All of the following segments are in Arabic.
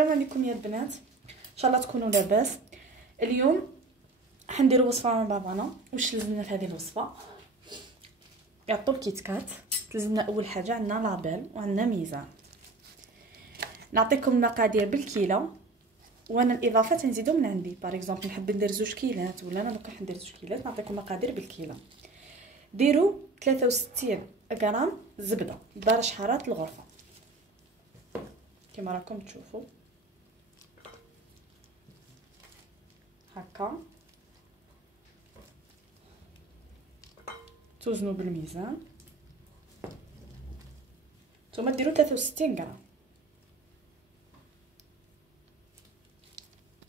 السلام عليكم يا البنات، ان شاء الله تكونوا لاباس. اليوم حنديروا وصفه مع بعضنا. واش لازمنا في هذه الوصفه؟ يعطوا الكيت كات. لازمنا اول حاجه عندنا لابيل وعندنا ميزان. نعطيكم المقادير بالكيلو، وانا الاضافات نزيدو من عندي. باغ اكزومبل نحب ندير 2 كيلات ولا انا دوكا حندير 2 كيلات. نعطيكم المقادير بالكيلو. ديروا 63 غرام زبده بدرجه حراره الغرفه كما راكم تشوفوا هكا. توزنوا بالميزان. نتوما ديروا 63 غرام.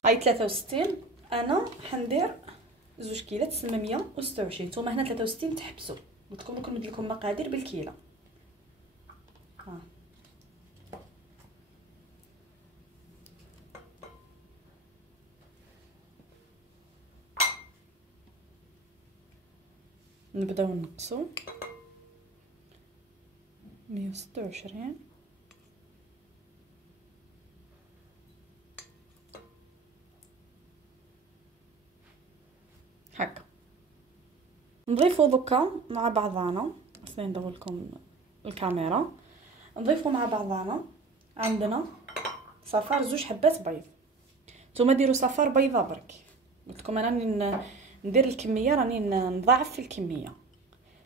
هاي 63، انا حندير 2 كيلات تسمى 126. نتوما هنا 63 تحبسوا. قلت لكم ممكن ندير لكم مقادير بالكيلو. ها نبداو نقصوا 126 هكا. نضيفوا دوكا مع بعضانا. خليني ندور لكم الكاميرا. نضيفوا مع بعضانا عندنا صفار 2 حبات بيض. نتوما ديروا صفار بيضه برك. قلت لكم انا ندير الكميه، راني نضاعف في الكميه.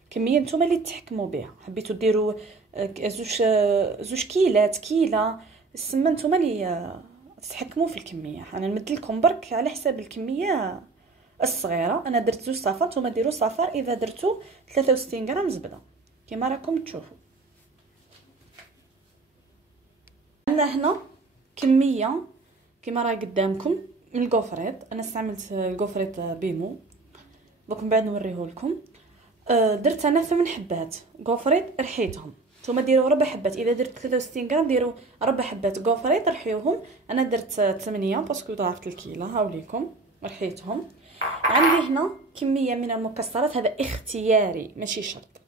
الكميه نتوما اللي تحكموا بها. حبيتوا ديروا 2 كيلات كيله السمه، نتوما اللي تتحكموا في الكميه. انا نمد لكم برك على حساب الكميه الصغيره. انا درت 2 صفار، نتوما ديروا صفار اذا درتوا 63 غرام زبده كما راكم تشوفوا. عندنا هنا كميه كما راه قدامكم من الكوفريط. انا استعملت الكوفريط بيمو، دوك من بعد نوريه لكم. درت انا 8 حبات كوفريط رحيتهم. نتوما ديروا 4 حبات. اذا درت 63 غرام ديروا 4 حبات كوفريط رحيوهم. انا درت 8 باسكو ضاعفت الكيله. هاوليكم رحيتهم. عندي هنا كميه من المكسرات. هذا اختياري ماشي شرط،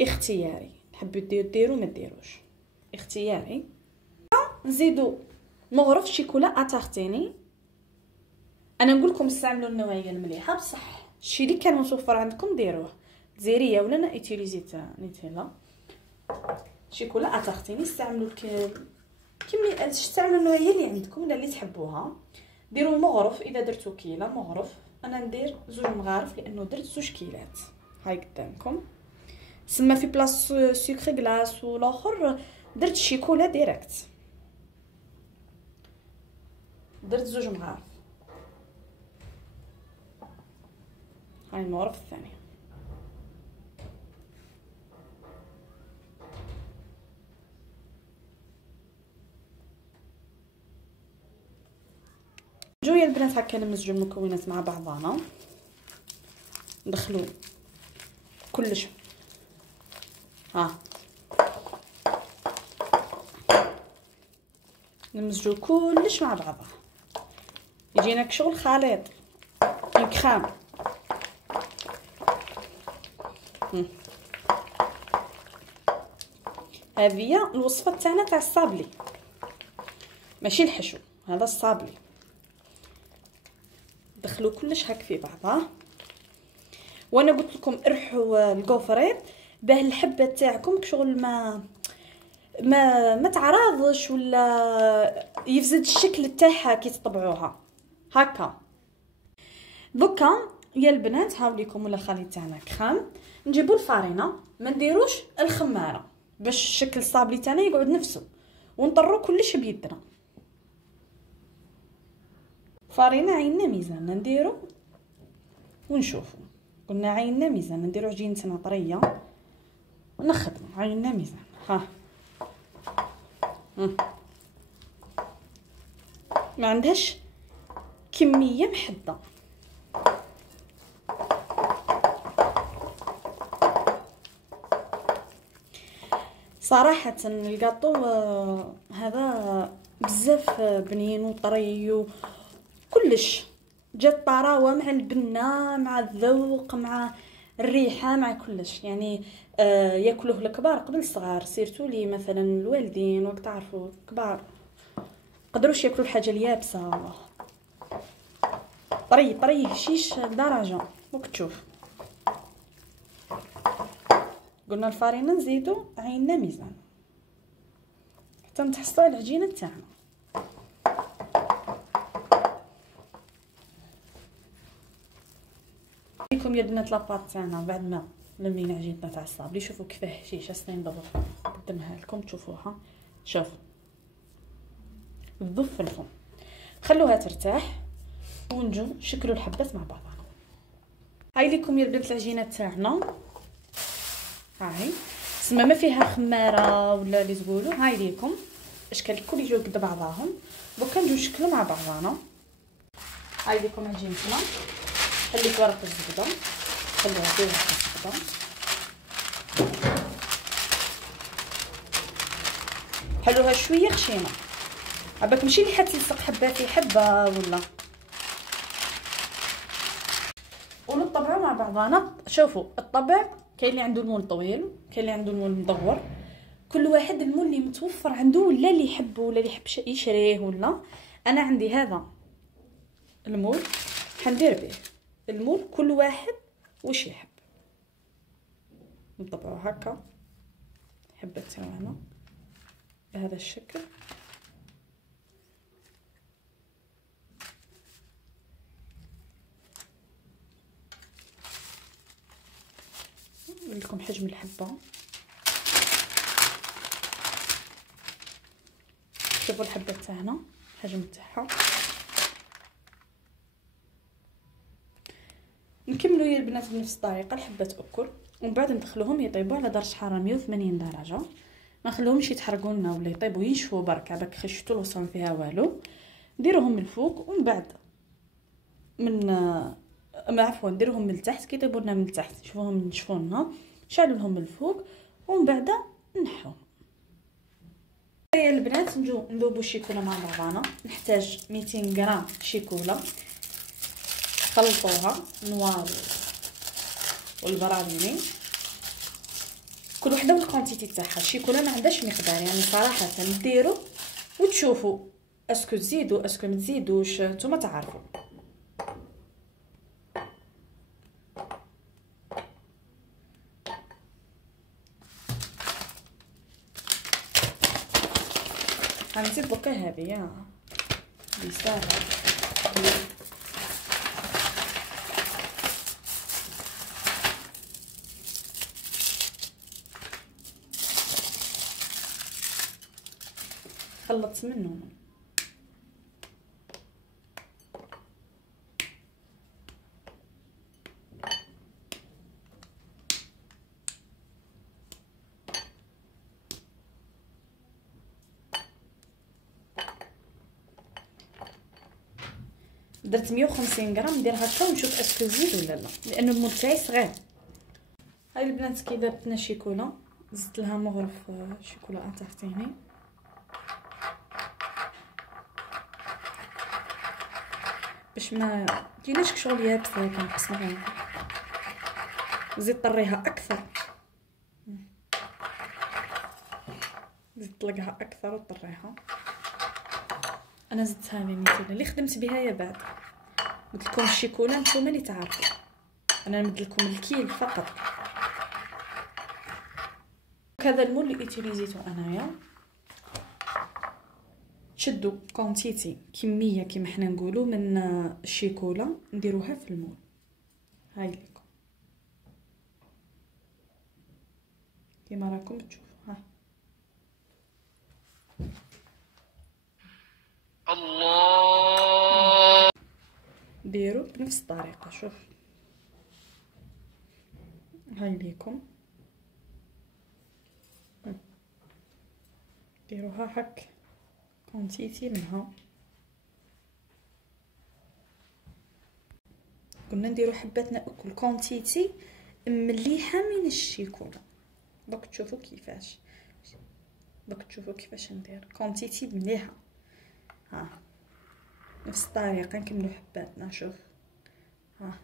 اختياري. تحبوا ديروا ما ديروش، اختياري. نزيدوا مغرف شيكولا اتارتيني. انا نقول لكم استعملوا النوعيه المليحه بصح الشيء اللي كان متوفر عندكم ديروه. زيريه ولا انا ايتيليزيت نيتيلا شيكولا اتارتيني. استعملوا كميه، استعملوا النوعيه اللي عندكم ولا اللي تحبوها. ديروا المغرف اذا درتو كيله مغرف. انا ندير 2 مغارف لانه درت 2 كيلات. هاي قدامكم. سما في بلاص سكر غلاس والاخر درت شيكولا ديريكت. درت 2 مغارف. هاي المغرف الثاني. جو يا البنات هكا نمزجوا المكونات مع بعضنا. ندخلوا كلش نمزجوا كلش مع بعضه. يجينا كشغل خليط كريم. هذه الوصفه تاعنا تاع الصابلي ماشي الحشو، هذا الصابلي. دخلوا كلش هك في بعضه. وانا قلت لكم ارحوا الكوفريط باه الحبه تاعكم كشغل ما تعرضش ولا يفسد الشكل تاعها كي تطبعوها هكا. دوكا يا البنات هاوليكم ولا الخليط تاعنا كريم. نجيبوا الفارينه، ما نديروش الخماره باش الشكل الصابلي تاعنا يقعد نفسه، ونطروا كلش بيدنا. فارينه عيننا ميزان نديرو ونشوفوا. قلنا عيننا ميزان نديرو عجينتنا طريه ونخدموا عيننا ميزان. ما عندهاش كميه محدده. صراحه الكاطو هذا بزاف بنين وطري كلش. جات طراوه مع البنه مع الذوق مع الريحه مع كلش. يعني ياكلوه الكبار قبل الصغار، سيرتو لي مثلا الوالدين وقت تعرفوا كبار قدروش ياكلوا الحاجه اليابسه. طري طري هشيش لدرجه دوك تشوف. قلنا الفرينه نزيدو عيننا ميزان حتى نتحصلوا على العجينه تاعنا. لكم يا بنات لاباط تاعنا بعد ما لمينا عجينتنا تاع الصابلي. شوفوا كيفاه هشيشه. سنين ندور نقدمها لكم تشوفوها. شوفوا تذوب في الفم. خلوها ترتاح ونجو نشكلوا الحبات مع بعضنا. هاي لكم يا البنات العجينه تاعنا. هاي تسمى ما فيها خماره ولا اللي تقولوا. هاي ليكم اشكال الكل يجوا قد بعضاهم. دوكا نجو نشكلوا مع بعضنا. هاي لكم عجينتنا. خليت ورق الزبده. خلوها في ورق الزبده. حلوها شويه خشينه. عباك ماشي اللي حتلصق حبه في حبه ولا. ونطبعوا مع بعضنا. شوفوا الطبع كاين اللي عنده المول طويل كاين اللي عنده المول مدور. كل واحد المول اللي متوفر عنده ولا اللي يحبه ولا اللي يحب يشريه ولا. انا عندي هذا المول حندير به المول كل واحد واش يحب. نطبعوا هكا الحبه تاعنا بهذا الشكل. لكم حجم الحبه. شوفوا الحبه تاعنا الحجم تاعها. نكملوا يا البنات بنفس الطريقه الحبه تاكل ومن بعد ندخلوهم يطيبوا على درجه حراره 180 درجه. ما نخليهمش يتحرقوا لنا ولا يطيبوا ينشفوا برك. عباك خشتوا الوصفه فيها والو. ديروهم من الفوق ومن بعد من عفوا نديروهم من التحت. كي يطيبوا لنا من التحت شوفوهم نشفوا لنا شعلوا لهم من الفوق ومن بعد نحوهم. يا البنات نجو نذوبوا الشيكولا مع بعضنا. نحتاج 200 غرام شيكولا. خلطوها نوار والبراليني كل وحده والكونتيتي تاعها. الشيكولا ما عندهاش مقدار يعني صراحه نديروا وتشوفوا اسكو تزيدوا اسكو ما تزيدوش نتوما تعرفوا. غنزيد دوكا هذه يا بساهل. خلطت منهم. درت 150 غرام. ندير هكا ونشوف اسكو نزيد ولا لا لانه المول تاعي صغير. هاي البنات كي ذابتنا شيكولا زدت لها مغرف شيكولا تحتيني. باش ما تجيناش شغل يابسه كنقسمها. زيد طريها اكثر. زيد طلقها اكثر وطريها. انا زدت هذه مثلا اللي خدمت بها يا بعد. قلت لكم الشيكولا نتوما اللي تعرفوا. انا نمد لكم الكيل فقط. هذا المول اللي يوتيليزيتو انايا. تشدوا كونتيتي كميه كيما حنا نقولوا من الشيكولا نديروها في المول. هاي لكم كيما راكم تشوفوا. ها الله ديروا بنفس الطريقه. شوف هاي ليكم ديروها هك كونتيتي منها. قلنا نديرو حبات ناكل كونتيتي مليحه من الشيكولا. دوك تشوفوا كيفاش ندير كونتيتي مليحه. ها نفس الطريقه نكملوا حباتنا. شوف ها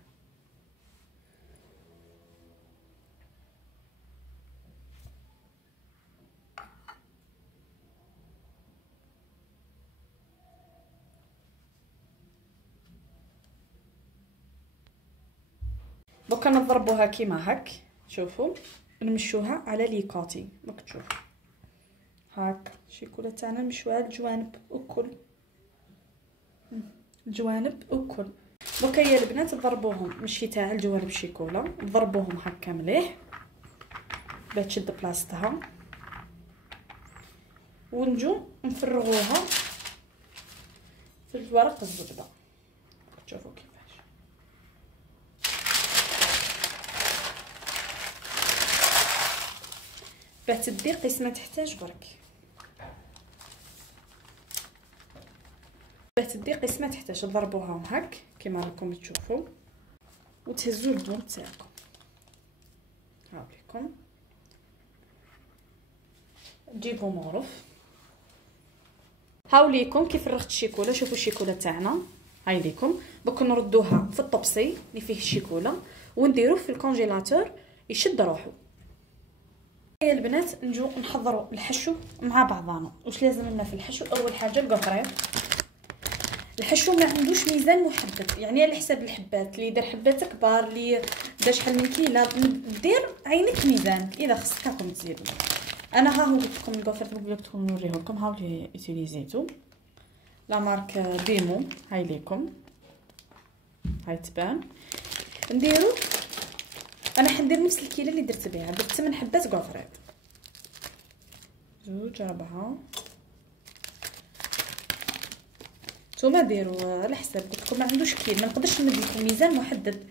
دوكا نضربوها كيما هك. شوفوا نمشوها على ليكاطي راك تشوفوا هاك. الشيكولا تاعنا نمشوها الجوانب الكل، الجوانب الكل. دوكا يا البنات ضربوهم مشي تاع الجوانب الشيكولا، ضربوهم هكا مليح باش تشد بلاصتها، ونجو نفرغوها في ورق الزبده. شوفوا كيفاش باه تدي قسمه تحتاج برك، باه تدي قسمه تحتاج تضربوها هك كيما راكم تشوفوا، وتهزوا البون تاعكم. هاوليكم تجيبوا مغرف. هاوليكم كيف فرغت الشيكولا. شوفوا الشيكولا تاعنا هاي ليكم. دوك نردوها في الطبسي اللي فيه الشيكولا ونديروه في الكونجيلاتور يشد روحو. يا البنات نجو نحضروا الحشو مع بعضنا. واش لازم لنا في الحشو؟ اول حاجه القفريط. الحشو ما عندوش ميزان محدد، يعني على حساب الحبات، اللي يدير حبات كبار، اللي دار شحال من كيلو دير عينك ميزانك اذا خصك راكم تزيدوا. انا ها هو قلت لكم القفريط قلت لكم نوريه لكم. هاو اللي يوتيليزيتو لا مارك بيمو هاي ليكم، هاي تبان. نديرو انا حندير نفس الكيله اللي درت بها، درت 8 حبات قفريط، 2 4. نتوما ديروا على حساب، قلت لكم ما عندوش كيل، ما نقدرش نمد لكم ميزان محدد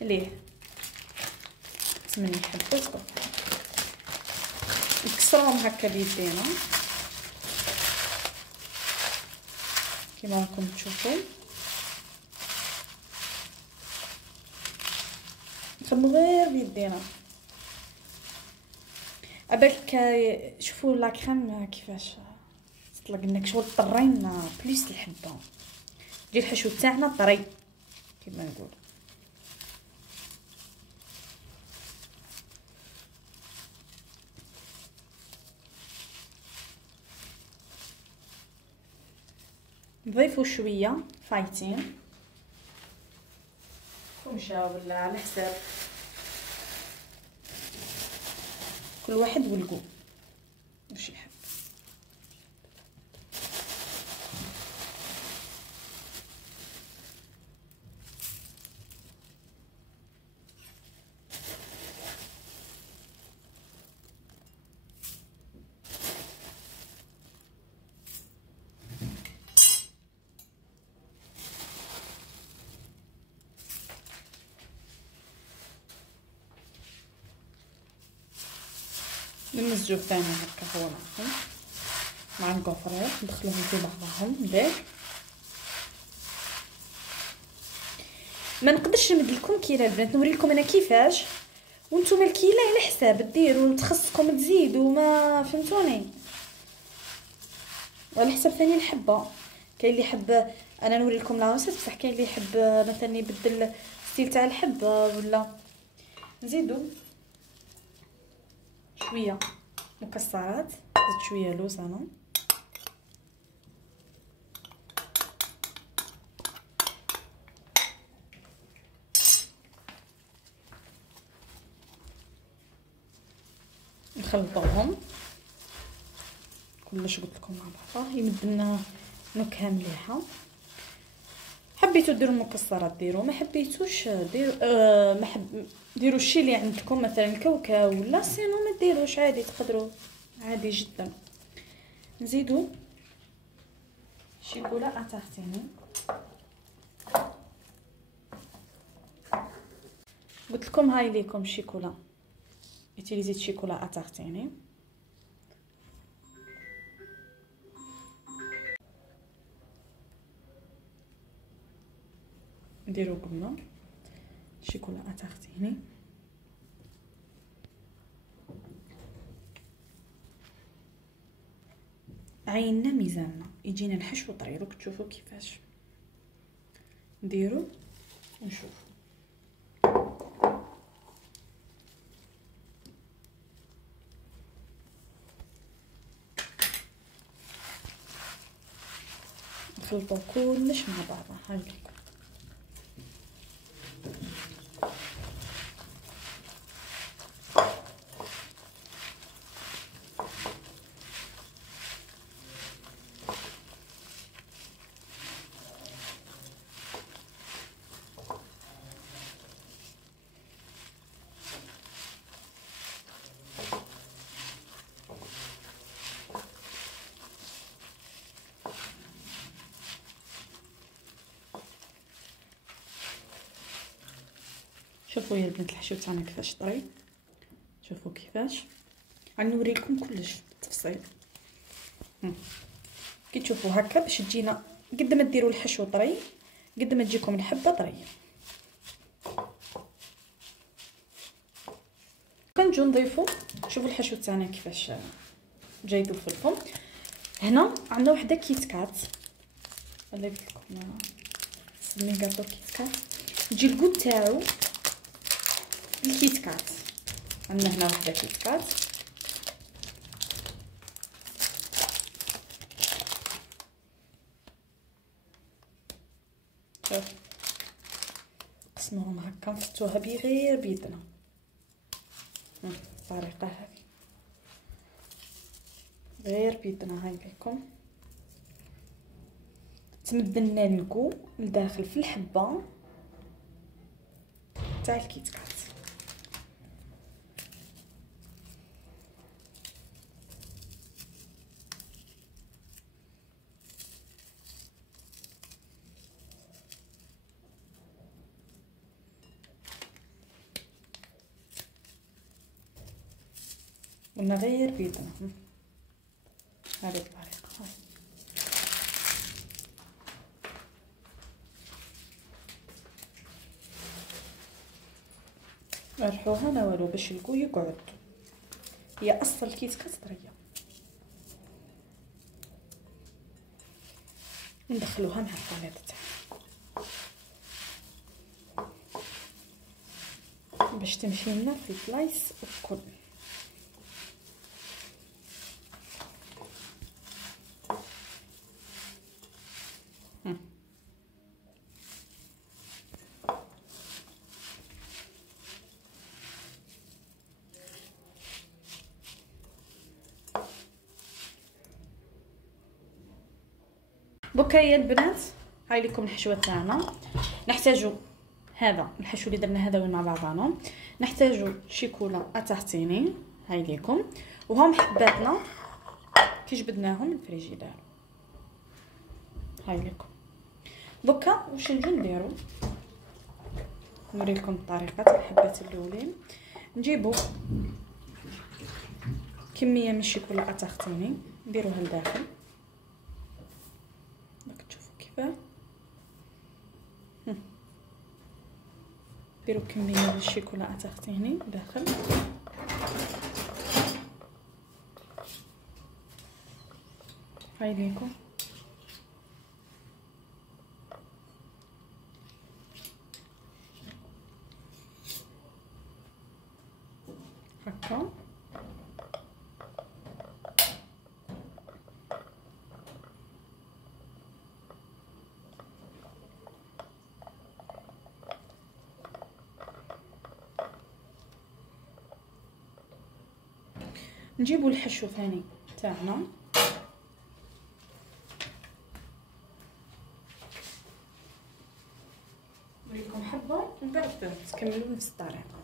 ليه. 8 حبات قفريط نكسروهم هكا بيدينا كيما راكم تشوفوا. نخدمو غير بيدينا. عبالك شوفوا لا كريم كيفاش تطلق لنا شغل طرينا بليس الحبه. تجي الحشو تاعنا طري كيما نقول. نضيفو شويه فايتين كمشه ولا على حساب كل واحد والقو واش يحب. نمزجو ثاني هكا هو معكم مع القفريط، ندخلوهم في بعضهم مليح. ما نقدرش نمد لكم كيله البنات، نوري لكم انا كيفاش، وانتم الكيله على حساب ديروا تخصكم تزيدوا، ما فهمتوني، وعلى حساب ثاني الحبه. كاين اللي يحب انا نوري لكم لا وصفه، بصح كاين اللي يحب مثلا يبدل ستيل تاع الحبه ولا. نزيدوا شويه مكسرات، زدت شويه لوز انا، نخلطوهم كلش قلت لكم مع بعضها يمد لنا نكهه مليحه. حبيتو ديروا مكسرات ديروا، ما حبيتوش ديروا ديروا الشيء اللي عندكم، مثلا الكاوكاو ولا سينو ما ديروش عادي، تقدروا عادي جدا. نزيدوا شيكولا اتارتيني. قلت لكم هاي ليكم شيكولا، يوتيليزيت شيكولا اتارتيني. نديرو قلنا شيكولا اتارتيني. عيننا ميزاننا يجينا الحشو طري، راك تشوفوا كيفاش نديرو ونشوفوا. نخلطو كلش مع بعضه. هاي شوفوا يا البنات الحشو تاعنا كيفاش طري، شوفوا كيفاش غنوري لكم كلش بالتفصيل. كي تشوفوا هكا باش تجينا قد ما ديروا الحشو طري قد ما تجيكم الحبه طريه. كنجيو نضيفوا، شوفوا الحشو تاعنا كيفاش جايدو في الفم. هنا عندنا وحده كيت كات، الله يبارك لكم سمي كاطو كيت كات، تجي الكود تاعو الكيت كات. عندنا هنا وحده كيت كات، شوف قسموهم هكا نفتوها بغير بيدنا الطريقه هذه، غير بيدنا. هاي لكم تمدلنا الكو لداخل في الحبه تاع الكيت كات. قلنا غير بيدنا هذه الطريقه. نرحوها لا والو باش الكو يقعد، هي اصل الكيت كات طريه. ندخلوها مع الخليط تاعها باش تمشي لنا في البلايص الكل. بكا يا البنات هاي لكم الحشوه تاعنا. نحتاجو هذا الحشو اللي درنا هذا مع بعضنا، نحتاجو شيكولا اتاحتيني هاي لكم، وهم حباتنا كي جبدناهم من الفريجيدار هاي لكم. بكا واش نجو نديرو، نوريكم الطريقه تاع الحبات الاولين. نجيبو كميه من الشيكولا اتاحتيني نديروها لداخل، راك تشوفوا كيفاه. نديرو كميه من الشيكولا اتاحتيني داخل، هاي ليكم. هكا نجيبو الحشو ثاني تاعنا، نوريكم حبه ومن بعد تكملوا نفس الطريقه.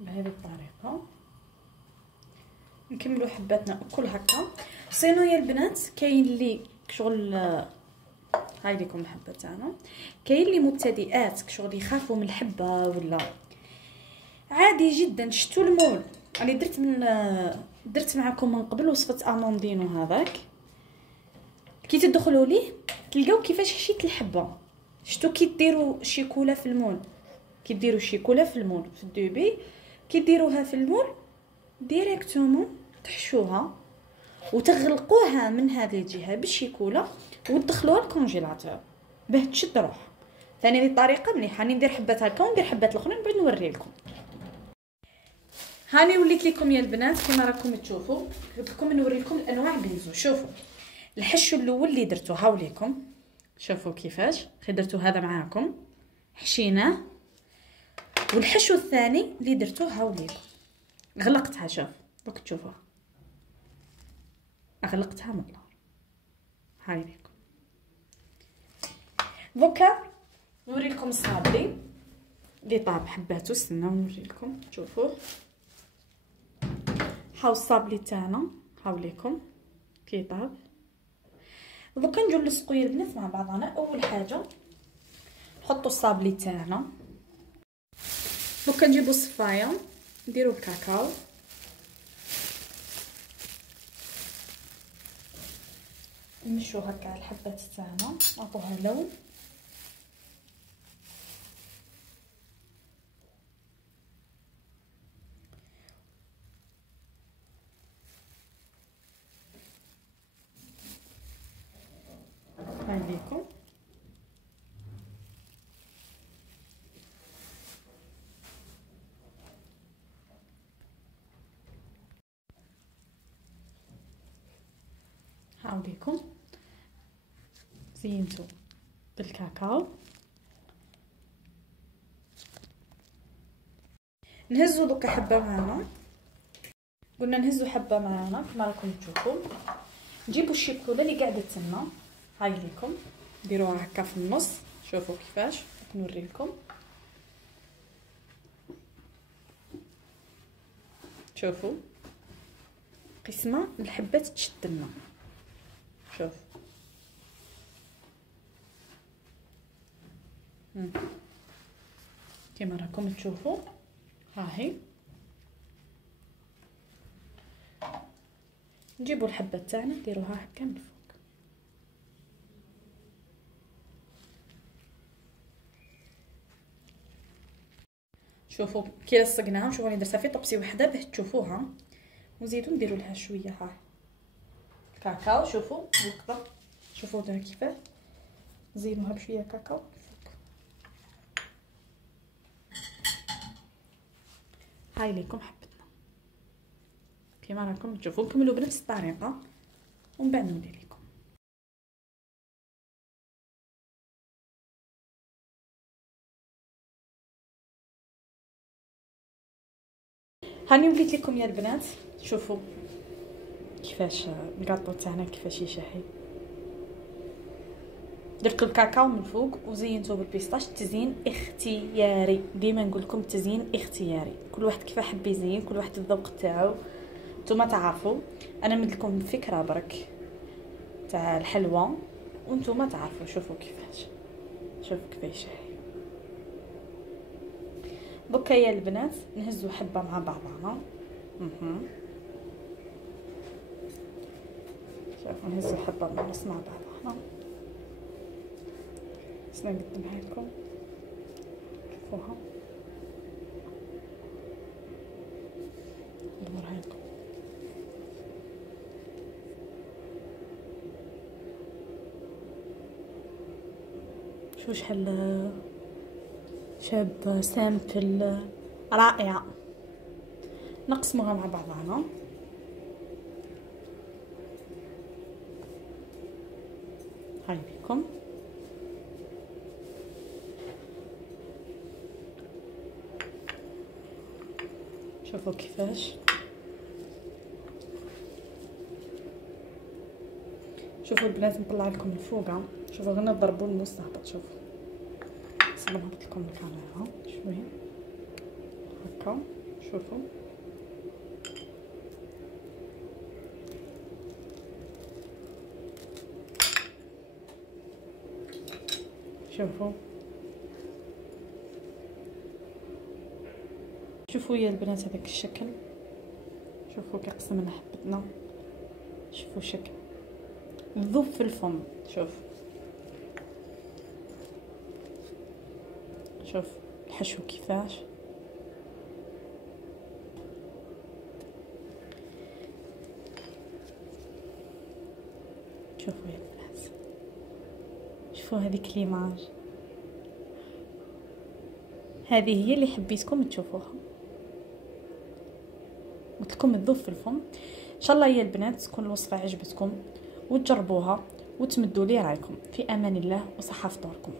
بهذه الطريقه نكملوا حباتنا كل هكا. صينو يا البنات كاين اللي شغل هاي لكم الحبه تاعنا، كاين اللي مبتدئات شغل يخافوا من الحبه ولا عادي جدا. شتو المول انا درت معكم من قبل وصفه اموندينو هذاك، كي تدخلوا ليه تلقاو كيفاش حشيت الحبه. شتو كي ديروا الشيكولا في المول، كي ديروا الشيكولا في المول في الدوبي، كي ديروها في المول ديريكتومون تحشوها وتغلقوها من هذه الجهه بالشيكولا وتدخلوها الكونجيلاتور باه تشد روح. ثاني طريقه مليحه. راني ندير حبات هكا وندير حبات الاخرين بعد نوري لكم. هاني وليت لكم يا البنات كما راكم تشوفوا. قلت لكم نوري لكم الانواع بيزو. شوفوا الحشو الاول اللي درتو هاوليكم، شوفوا كيفاش درتو هذا معاكم حشيناه. والحشو الثاني اللي درتو هاوليكم غلقتها. شوف دوك تشوفوها اغلقتها من النار. هاي ليكم دوكا نوري لكم الصابلي اللي طاب حباتو. استناو نوري لكم شوفوه. هاو الصابلي تاعنا هاوليكم كي طاب. دوكا نجيو نلصقو يا البنات مع بعضنا. اول حاجه نحطو الصابلي تاعنا. دوكا نجيبو الصفايه نديرو الكاكاو نمشو هكا الحبات تاعنا نعطوها لون. هاي ليكم هاوليكم زينتو بالكاكاو. نهزو دوكا حبه معانا. قلنا نهزو حبه معانا كما راكم تشوفوا. نجيبو الشيكولا اللي قاعده تما. هاي ليكم ديروها هكا في النص. شوفوا كيفاش نوري لكم. شوفوا قسمه الحبات تشد لنا. شوف كما راكم تشوفوا. ها هي نجيبوا الحبه تاعنا نديروها هكا من فوق. شوفوا كي لصقناها. شوفوا راني درتها في طبسي وحده باش تشوفوها. وزيدوا نديروا لها شويه ها كاكاو. شوفوا القطه شوفوا دار كيفاه زينوها بشويه كاكاو فوق. هاي ليكم حبتنا كيما راكم تشوفوا. نكملوا بنفس الطريقه ومن بعد نولي لكم. هاني وليت لكم يا البنات. شوفوا كيفاش الكاطو تاعنا كيفاش يشهي. درت الكاكاو من فوق وزينته بالبيستاش. تزيين اختياري. ديما نقول لكم تزيين اختياري. كل واحد كيف حب يزين. كل واحد الذوق تاعو. نتوما تعرفوا. انا مد لكم فكره برك تاع الحلوه وانتوما تعرفوا. شوفوا كيفاش. شوفوا كيفاش يشهي. دوكا يا البنات نهزو حبه مع بعضنا. شوفوا نهزو حبه من النص مع بعضنا. بس نقدمها لكم شوفوها ندورها لكم. شو شحال شاب سامبل رائعه. نقسموها مع بعضنا. هاي بكم شوفوا كيفاش. شوفوا البنات نطلع لكم من فوق. شوفوا غير نضربوا النص هبط. شوفوا صبر نهبط لكم الكاميرا شويه هكا. شوفوا شوفوا شوفوا يا البنات هذاك الشكل. شوفوا كيقسم لنا حبتنا. شوفوا الشكل ذوب في الفم. شوف الحشو كيفاش. شوفوا يا البنات. شوفوا هذيك ليماج. هذه هي اللي حبيتكم تشوفوها. قلت لكم تذوب في الفم. ان شاء الله يا البنات تكون الوصفه عجبتكم وتجربوها وتمدوا لي رايكم. في امان الله وصحه فطوركم.